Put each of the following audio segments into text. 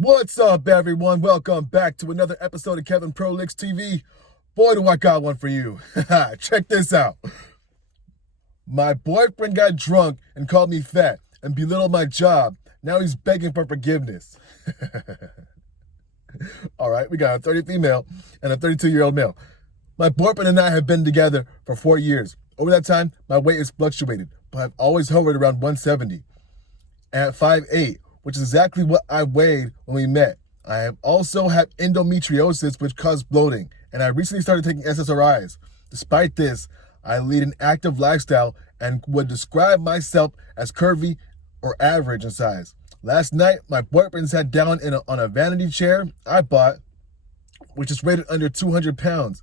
What's up, everyone? Welcome back to another episode of Kevin Prolix TV. Boy, do I got one for you. Check this out. My boyfriend got drunk and called me fat and belittled my job. Now he's begging for forgiveness. All right, we got a 30 female and a 32-year-old male. My boyfriend and I have been together for 4 years. Over that time, my weight has fluctuated, but I've always hovered around 170 at 5'8", which is exactly what I weighed when we met. I have also had endometriosis, which caused bloating, and I recently started taking SSRIs. Despite this, I lead an active lifestyle and would describe myself as curvy or average in size. Last night, my boyfriend sat down on a vanity chair I bought, which is rated under 200 pounds.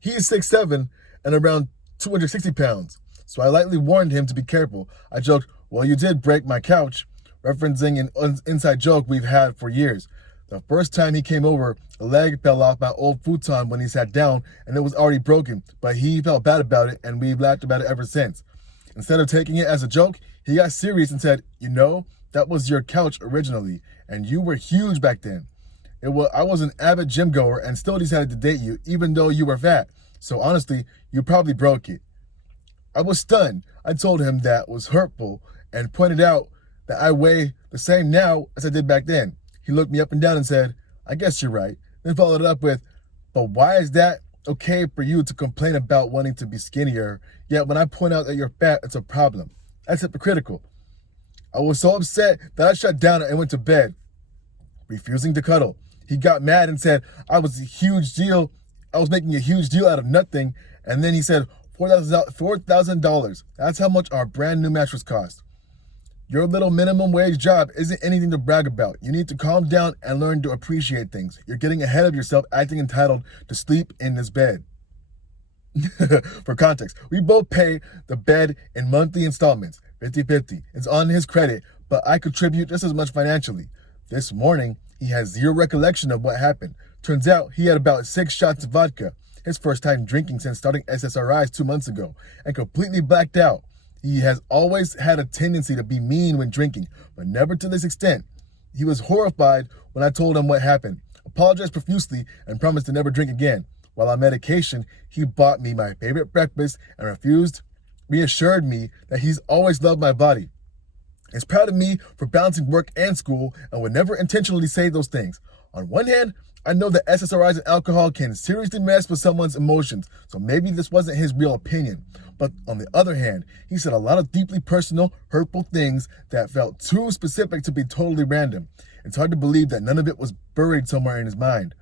He is 6'7" and around 260 pounds, so I lightly warned him to be careful. I joked, "Well, you did break my couch," referencing an inside joke we've had for years. The first time he came over, a leg fell off my old futon when he sat down, and it was already broken, but he felt bad about it, and we've laughed about it ever since. Instead of taking it as a joke, he got serious and said, "That was your couch originally, and you were huge back then. I was an avid gym goer and still decided to date you, even though you were fat. So honestly, you probably broke it." I was stunned. I told him that was hurtful and pointed out that I weigh the same now as I did back then. He looked me up and down and said, "I guess you're right." Then followed it up with, "But why is that okay for you to complain about wanting to be skinnier, yet when I point out that you're fat, it's a problem? That's hypocritical." I was so upset that I shut down and went to bed, refusing to cuddle. He got mad and said I was making a huge deal out of nothing, and then he said, $4,000. That's how much our brand new mattress cost. Your little minimum wage job isn't anything to brag about. You need to calm down and learn to appreciate things. You're getting ahead of yourself, acting entitled to sleep in this bed. For context, we both pay the bed in monthly installments, 50-50. It's on his credit, but I contribute just as much financially. This morning, he has zero recollection of what happened. Turns out he had about 6 shots of vodka, his first time drinking since starting SSRIs 2 months ago, and completely blacked out. He has always had a tendency to be mean when drinking, but never to this extent. He was horrified when I told him what happened, apologized profusely, and promised to never drink again. While on medication, he bought me my favorite breakfast and reassured me that he's always loved my body. He's proud of me for balancing work and school and would never intentionally say those things. On one hand, I know that SSRIs and alcohol can seriously mess with someone's emotions, so maybe this wasn't his real opinion. But on the other hand, he said a lot of deeply personal, hurtful things that felt too specific to be totally random. It's hard to believe that none of it was buried somewhere in his mind.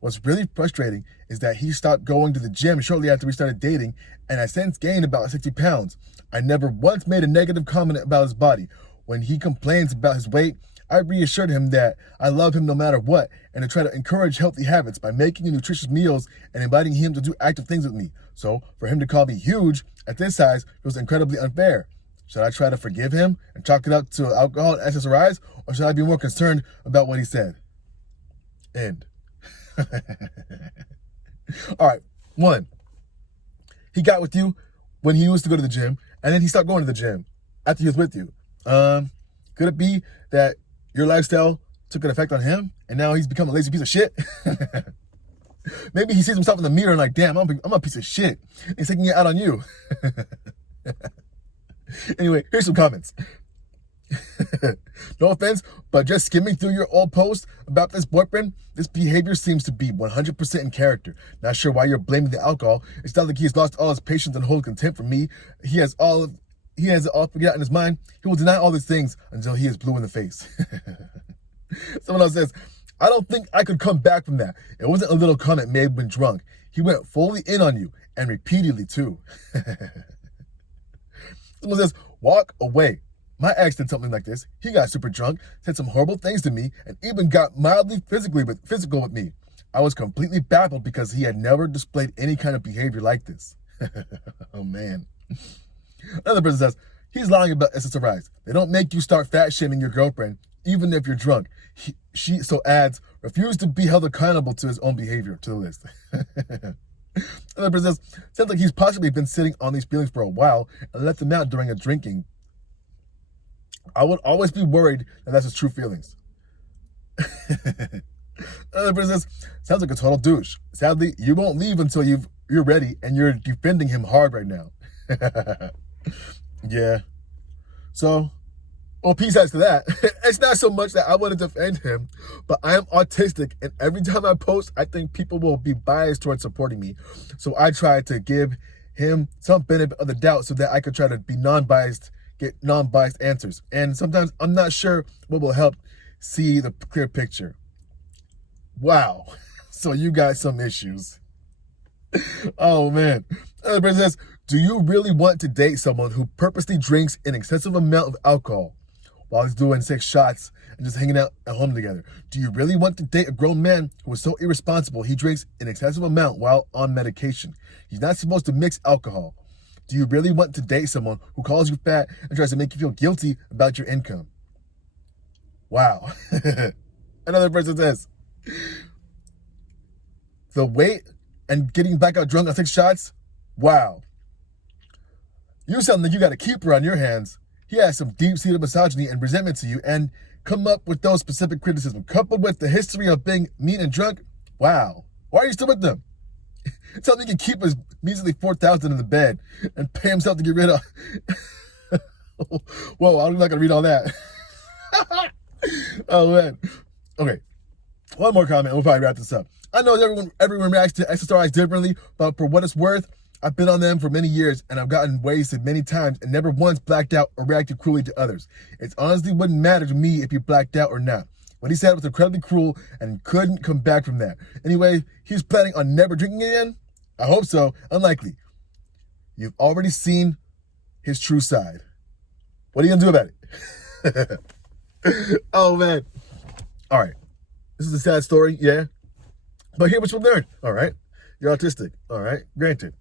What's really frustrating is that he stopped going to the gym shortly after we started dating, and has since gained about 60 pounds. I never once made a negative comment about his body. When he complains about his weight, I reassured him that I love him no matter what, and to try to encourage healthy habits by making nutritious meals and inviting him to do active things with me. So, for him to call me huge at this size was incredibly unfair. Should I try to forgive him and chalk it up to alcohol and SSRIs, or should I be more concerned about what he said? End. All right, 1. He got with you when he used to go to the gym, and then he stopped going to the gym after he was with you. Could it be that your lifestyle took an effect on him, and now he's become a lazy piece of shit? Maybe he sees himself in the mirror and like, damn, I'm a piece of shit. He's taking it out on you. Anyway, here's some comments. No offense, but just skimming through your old post about this boyfriend, this behavior seems to be 100% in character. Not sure why you're blaming the alcohol. It's not like he's lost all his patience and hold contempt for me. He has it all figured out in his mind. He will deny all these things until he is blue in the face. Someone else says, I don't think I could come back from that. It wasn't a little comment made when drunk. He went fully in on you, and repeatedly too. Someone says, walk away. My ex did something like this. He got super drunk, said some horrible things to me, and even got mildly physical with me. I was completely baffled because he had never displayed any kind of behavior like this. Oh, man. Another person says, he's lying about SSRIs. They don't make you start fat shaming your girlfriend, even if you're drunk. She adds, refused to be held accountable to his own behavior to the list. Another person says, sounds like he's possibly been sitting on these feelings for a while and let them out during a drinking. I would always be worried that that's his true feelings. Another person says, sounds like a total douche. Sadly, you won't leave until you're ready, and you're defending him hard right now. Yeah. So, well, peace out to that. It's not so much that I want to defend him, but I am autistic, and every time I post, I think people will be biased towards supporting me. So I try to give him some benefit of the doubt so that I could try to be non-biased, get non-biased answers. And sometimes I'm not sure what will help see the clear picture. Wow. So you got some issues. Oh, man. Another person says, do you really want to date someone who purposely drinks an excessive amount of alcohol while he's doing 6 shots and just hanging out at home together? Do you really want to date a grown man who is so irresponsible he drinks an excessive amount while on medication? He's not supposed to mix alcohol. Do you really want to date someone who calls you fat and tries to make you feel guilty about your income? Wow. Another person says, the weight and getting back out drunk on 6 shots? Wow. You sound like you got a keeper on your hands. He has some deep-seated misogyny and resentment to you, and come up with those specific criticisms, coupled with the history of being mean and drunk. Wow. Why are you still with them? Tell me he can keep his measly $4,000 in the bed and pay himself to get rid of. Whoa, I'm not going to read all that. Oh, man. Okay. One more comment, and we'll probably wrap this up. I know everyone reacts to SSRIs differently, but for what it's worth, I've been on them for many years, and I've gotten wasted many times and never once blacked out or reacted cruelly to others. It honestly wouldn't matter to me if you blacked out or not. What he said was incredibly cruel and couldn't come back from that. Anyway, he's planning on never drinking again? I hope so. Unlikely. You've already seen his true side. What are you going to do about it? Oh, man. All right. This is a sad story, yeah. But here's what you learn, all right? You're autistic, all right? Granted.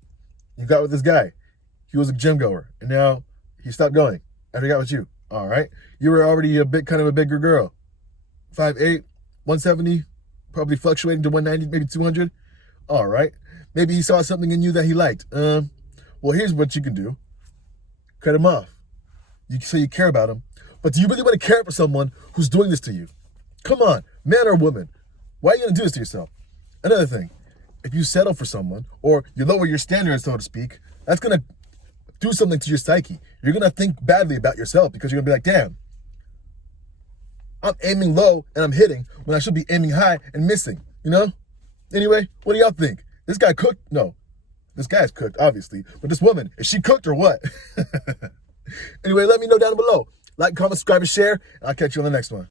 You got with this guy. He was a gym goer, and now he stopped going after he got with you, all right? You were already kind of a bigger girl. 5'8", 170, probably fluctuating to 190, maybe 200. All right. Maybe he saw something in you that he liked. Well, here's what you can do. Cut him off. You say you care about him. But do you really want to care for someone who's doing this to you? Come on, man or woman. Why are you going to do this to yourself? Another thing, if you settle for someone or you lower your standards, so to speak, that's going to do something to your psyche. You're going to think badly about yourself because you're going to be like, damn, I'm aiming low and I'm hitting when I should be aiming high and missing, you know? Anyway, what do y'all think? This guy cooked? No, this guy's cooked, obviously. But this woman, is she cooked or what? Anyway, let me know down below. Like, comment, subscribe, and share. And I'll catch you on the next one.